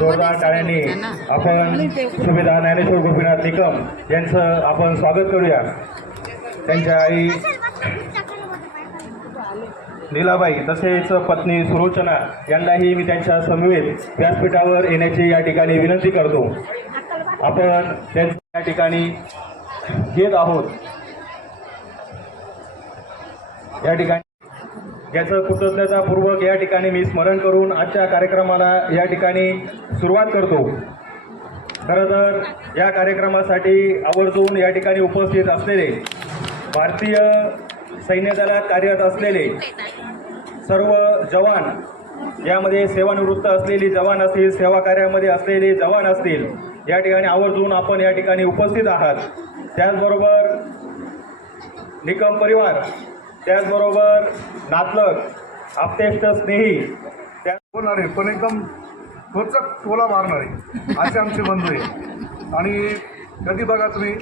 जोरदार टाळ्यांनी आपण सुभेदार ज्ञानेश्वर गोपीनाथ निकम यांचं आपण स्वागत करूया। त्यांच्या आई नीलाबाई तसेच पत्नी सुलोचना यांनाही मी त्यांच्या समवेत व्यासपीठावर येण्याची या ठिकाणी विनंती करतो। आपण त्यांच्या या ठिकाणी घेत आहोत। या ठिकाणी याचं कृतज्ञतापूर्वक या ठिकाणी मी स्मरण करून आजच्या कार्यक्रमाला या ठिकाणी सुरुवात करतो। खरं तर या कार्यक्रमासाठी आवर्जून या ठिकाणी उपस्थित असलेले भारतीय सैन्य दलात कार्यरत असलेले सर्व जवान, यामध्ये सेवानिवृत्त असलेली जवान असतील, सेवा कार्यामध्ये असलेले जवान असतील, या ठिकाणी आवर्जून आपण या ठिकाणी उपस्थित आहात। त्याचबरोबर निकम परिवार, त्याचबरोबर नातलग, आप्तेष्ट स्नेही, त्या बोलणारे पण एकदम रोचक टोला मारणारे असे आमचे बंधू आहे। आणि कधी बघा तुम्ही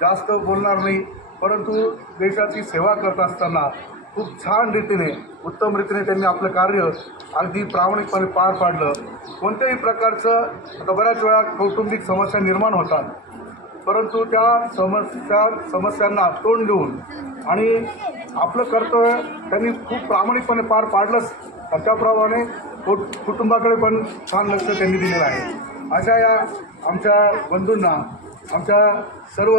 जास्त बोलणार नाही, परंतु देशाची सेवा करत असताना खूप छान रीतीने, उत्तम रीतीने त्यांनी आपलं कार्य अगदी प्रामाणिकपणे पार पाडलं। कोणत्याही प्रकारचं आता बऱ्याच वेळा कौटुंबिक समस्या निर्माण होतात, परंतु त्या समस्यांना तोंड देऊन आणि आपलं कर्तव्य त्यांनी खूप प्रामाणिकपणे पार पाडलंच, त्याप्रमाणे कुटुंबाकडे पण छान लक्ष त्यांनी दिलेलं आहे। अशा या आमच्या बंधूंना, आमच्या सर्व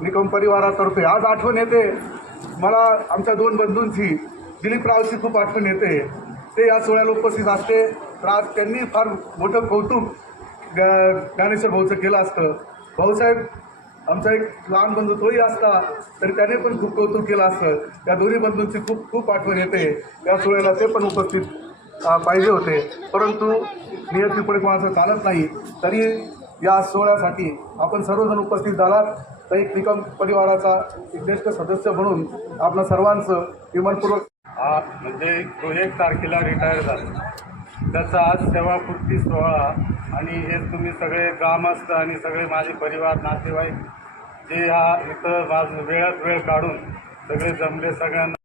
निकम परिवारातर्फे आज आठवण येते मला। आमच्या दोन बंधूंची, दिलीपरावची खूप आठवण येते। ते या सोहळ्याला उपस्थित असते, तर आज त्यांनी फार मोठं कौतुक ज्ञानेश्वर भाऊचं केलं असतं। भाऊसाहेब आमचा एक लहान बंधू तोही असता तरी त्याने पण खूप कौतुक केलं असतं। या दोन्ही बंधूंची खूप खूप आठवण येते। या सोहळ्याला ते पण उपस्थित पाहिजे होते, परंतु नियतीपुढे कोणाचं चालत नाही। तरी या सोहळ्यासाठी आपण सर्वजण उपस्थित झालात, तर एक निकम परिवाराचा एक ज्येष्ठ सदस्य म्हणून आपल्या सर्वांचं विमानपूर्वक म्हणजे तो 1 तारखेला रिटायर झाला, त्याचा आज सेवापूर्ती सोहळा आणि हे तुम्ही सगळे ग्रामस्थ आणि सगळे माझे परिवार, नातेवाईक जे इथं माझं वेळात वेळ काढून सगळे जमले, सगळ्यांना